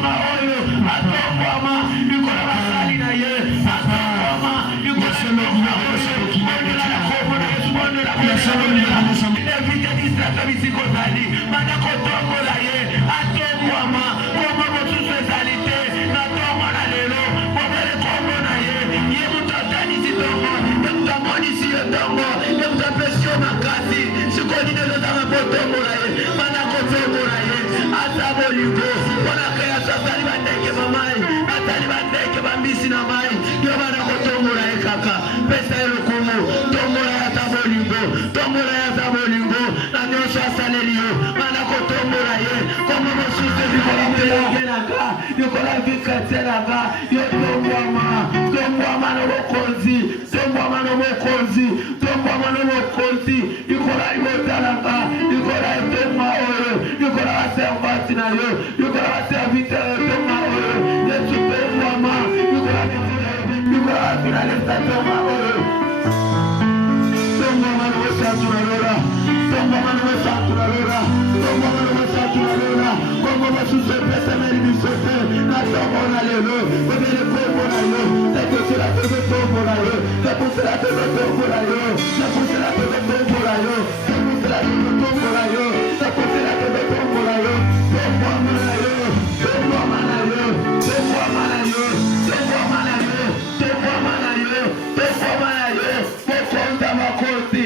tonga oyo atongwama likolo basali na ye atongwama likolo tonga oyo mondela na kombo na Yesu mondela evite distrata bisikozali banda kotongola ye atongwama kombo mosusu ezali te na tongo na lelo bobele kombo na ye ye moto atanisi tongo ye moto amonisi ye tongo ye moto apesi yo makasi sikoni nezozanga kotongola ye banda kotongola ye ata bolingo mpona kreya sasali bandeke mamai atali bandeke bambisi na mai yo bana kotongola ye kaka pesa ye lokumu tongola ya ata bolingo tongola ya ata bolingo na nyonso asaleli yo bana kotongola ye komo mosusu likolapeyogenaka likola vikatelaka yo tongwama no bokonzi tongwama no bokonzi tongwama no bokonzi likola libotalaka likola etonga oyo likola baservati na yo likola baserviteur etonga oyo yesu tongwama likola bafinalista tonga oyo tongwama no bosaturalora tongwama no bosaturalora tongwama no bosaturalora kongo basusu epesemeli bisote na tongo na lelo bobele kombo na yo tekosela tobe tombo na yo tekosela tobe tombo na yo tekosela tobe tombo na yo tekosela tobe tombo na yo tekosela tobe tombo na yo tongwama na yo tongwama na yo tongwama na yo tongwama na yo tongwama na yo tongwama na yo mokonza makosi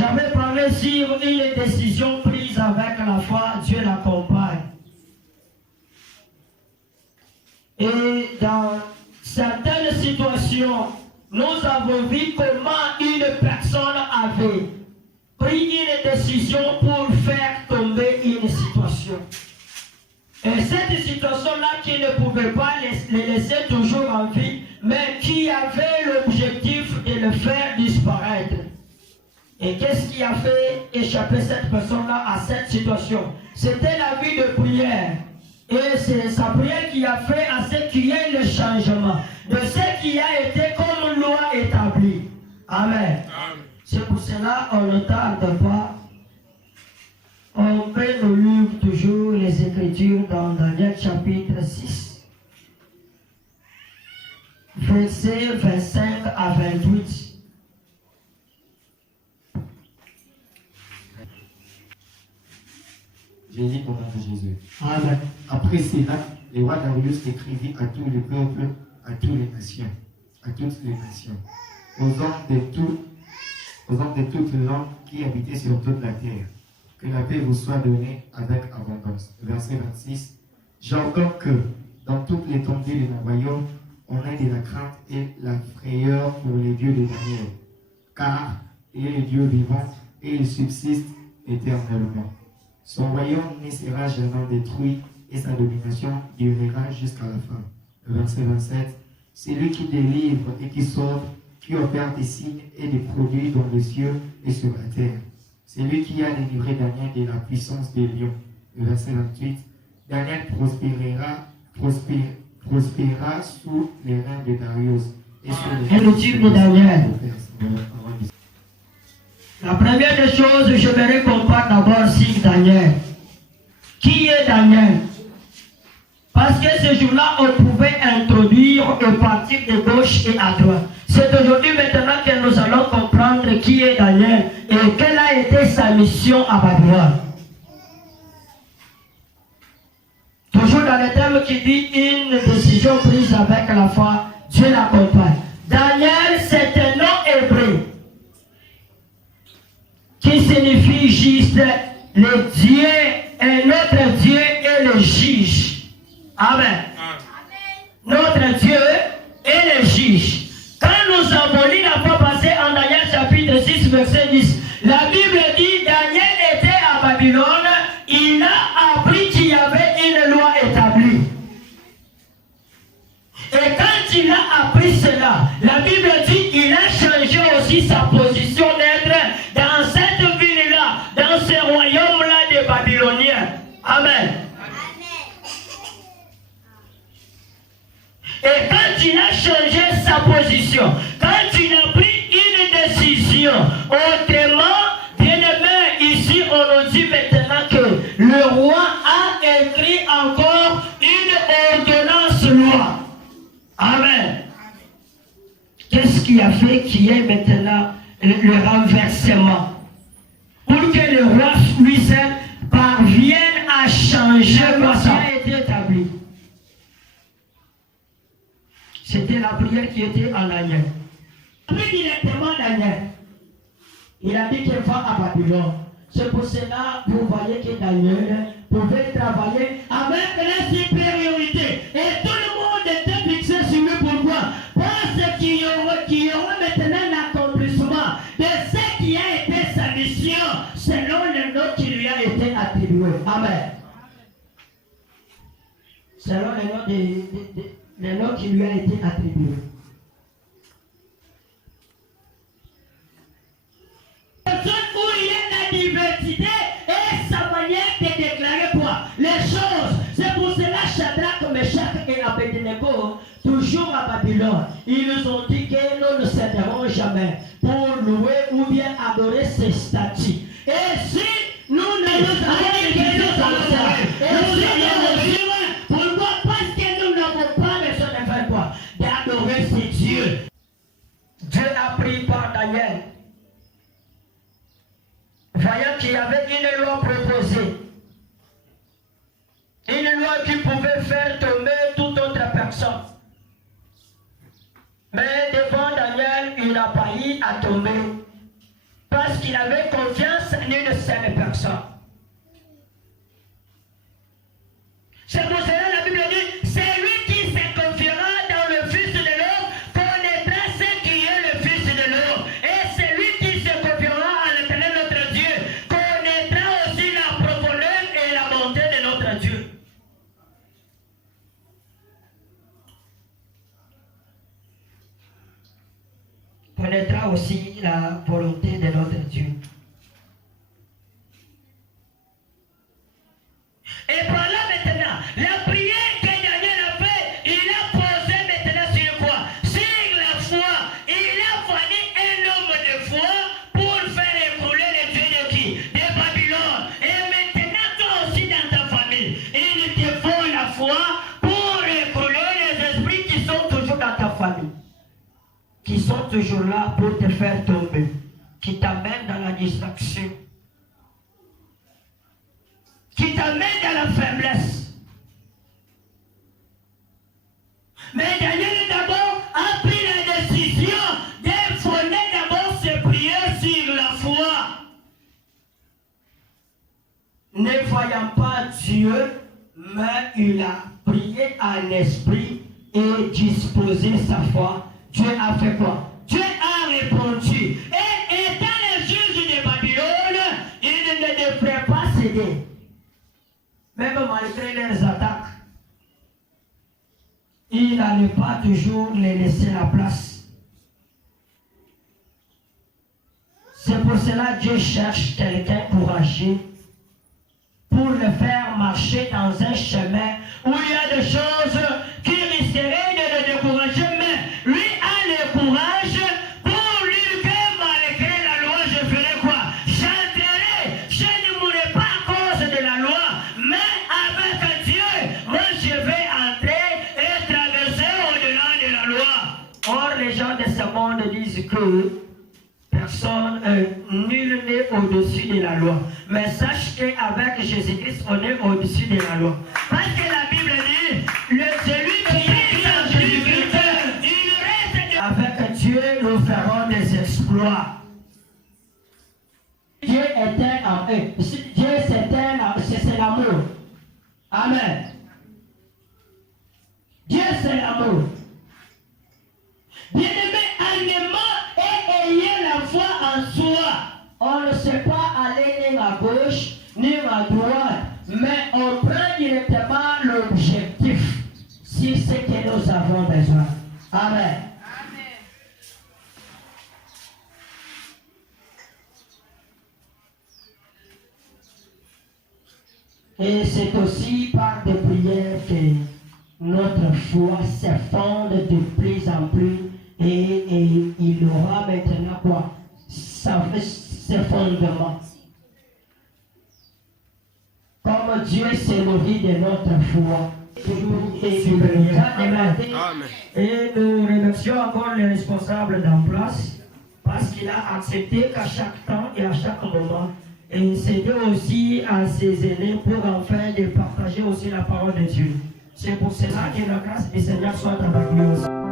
J'avais parlé sur une décision prise avec la foi, Dieu l'accompagne. Et dans certaines situations, nous avons vu comment une personne avait pris une décision pour faire tomber une situation. Et cette situation-là qui ne pouvait pas les laisser toujours en vie, mais qui avait l'objectif de le faire disparaître. Et qu'est-ce qui a fait échapper cette personne-là à cette situation? C'était la vie de prière. Et c'est sa prière qui a fait à ce qu'il y ait le changement de ce qui a été comme loi établie. Amen. C'est pour cela qu'on ne tarde pas. On peut nous lire toujours les Écritures dans Daniel chapitre 6, versets 25 à 28. J'ai dit au nom de Jésus. Amen. Après cela, le roi Darius écrivit à tout le peuple, à toutes les nations, aux hommes de toutes langues qui habitaient sur toute la terre, que la paix vous soit donnée avec abondance. Verset 26. J'entends que dans toutes les tombées de mon royaume, on a de la crainte et la frayeur pour les dieux de Daniel, car il est le Dieu vivant et il subsiste éternellement. Son royaume ne sera jamais détruit et sa domination durera jusqu'à la fin. Verset 27. C'est lui qui délivre et qui sauve, qui opère des signes et des produits dans les cieux et sur la terre. C'est lui qui a délivré Daniel de la puissance des lions. Verset 28. Daniel prospérera sous les reins de Darius et sur les Et le type de Daniel. La première des choses, je vais comprendre d'abord sur Daniel. Qui est Daniel? Parce que ce jour-là, on pouvait introduire et partir de gauche et à droite. C'est aujourd'hui maintenant que nous allons comprendre qui est Daniel et quelle a été sa mission à Babylone. Toujours dans le thème qui dit une décision prise avec la foi, Dieu l'accompagne. Daniel, c'est un nom hébreu qui signifie juste le Dieu et notre Dieu est le juge. Amen. Notre Dieu est le juge. Quand nous avons lu la fois passée en Daniel chapitre 6 verset 10, la Bible dit Daniel était à Babylone, il a appris qu'il y avait une loi établie. Et quand il a appris cela, la Bible dit qu'il a changé aussi sa position d'être dans cette ville-là, dans ce royaume-là des Babyloniens. Amen. Et quand il a changé sa position, quand il a pris une décision, autrement, bien aimé, ici on nous dit maintenant que le roi a écrit encore une ordonnance loi. Amen. Qu'est-ce qui a fait qu'il y ait maintenant le renversement? Pour que le roi lui-même parvienne à changer ce qui a été établi. C'était la prière qui était en Daniel. Plus directement Daniel. Il a dit qu'il va à Babylone. C'est pour cela que vous voyez que Daniel pouvait travailler avec la supériorité. Et tout le monde était fixé sur lui. Pourquoi? Parce qu'il y aura maintenant l'accomplissement de ce qui a été sa mission selon le nom qui lui a été attribué. Amen. Selon le nom qui lui a été attribué. Où il y a la diversité et sa manière de déclarer quoi? Les choses. C'est pour cela Shadrach, Meshach et Abednego, toujours à Babylone, ils nous ont dit que nous ne céderons jamais pour louer ou bien adorer ces statues. Et si nous ne nous avons que nous allons faire, et si nous nous pourquoi? Parce que nous n'avons pas besoin de faire quoi? D'adorer ces dieux. Dieu a pris par Daniel. Voyant qu'il y avait une loi proposée, une loi qui pouvait faire tomber toute autre personne. Mais devant Daniel, il n'a pas eu à tomber. parce qu'il avait confiance en une seule personne. C'est pour cela la Bible dit, c'est lui qui se confiera dans le Fils de l'homme, connaîtra ce qui est le Fils de l'homme. Et c'est lui qui se confiera à l'Éternel notre Dieu, connaîtra aussi la profondeur et la bonté de notre Dieu. Connaîtra aussi la volonté de notre Dieu. Et par là maintenant, la prière que Daniel a fait, il a posé maintenant sur quoi? Sur la foi. Il a fallu un homme de foi pour faire écrouler les dieux de qui? De Babylone. Et maintenant, toi aussi dans ta famille, il te faut la foi pour écrouler les esprits qui sont toujours dans ta famille. Qui sont toujours là pour te faire tomber. Qui t'amènent dans la distraction. Qui t'amène à la faiblesse. Mais Daniel d'abord a pris la décision de fonder d'abord ses prières sur la foi. Ne voyant pas Dieu, mais il a prié en esprit et disposé sa foi. Dieu a fait quoi? Dieu a répondu. Et étant le juge de Babylone, il ne devrait pas céder. Même malgré leurs attaques, il n'allait pas toujours les laisser la place. C'est pour cela que Dieu cherche quelqu'un courageux pour le faire marcher dans un chemin où il y a des choses qui risqueraient de le décourager, mais lui a le courage pour lui que malgré la loi, je ferai quoi? J'entrerai, je ne mourrai pas à cause de la loi, mais avec Dieu, moi je vais entrer et traverser au-delà de la loi. Or, les gens de ce monde disent que personne, nul n'est au-dessus de la loi. Mais sache qu'avec Jésus-Christ, on est au-dessus de la loi. Parce que la Bible dit, celui qui est en Jésus-Christ, il reste avec Dieu, nous ferons des exploits. Dieu est un Dieu c'est l'amour. Amen. Dieu c'est l'amour. Bien-aimé, aimez et ayez la foi en soi. On ne sait pas aller ni à gauche ni à droite, mais on prend directement l'objectif sur ce que nous avons besoin. Amen. Et c'est aussi par des prières que notre foi s'effondre de plus en plus et il aura maintenant quoi? Ses fondements. Comme Dieu s'est nourri de notre foi. Et nous remercions encore les responsables d'en place parce qu'il a accepté qu'à chaque temps et à chaque moment, et s'aider aussi à ses aînés pour enfin de partager aussi la parole de Dieu. C'est pour cela que la grâce du Seigneur soit avec nous aussi.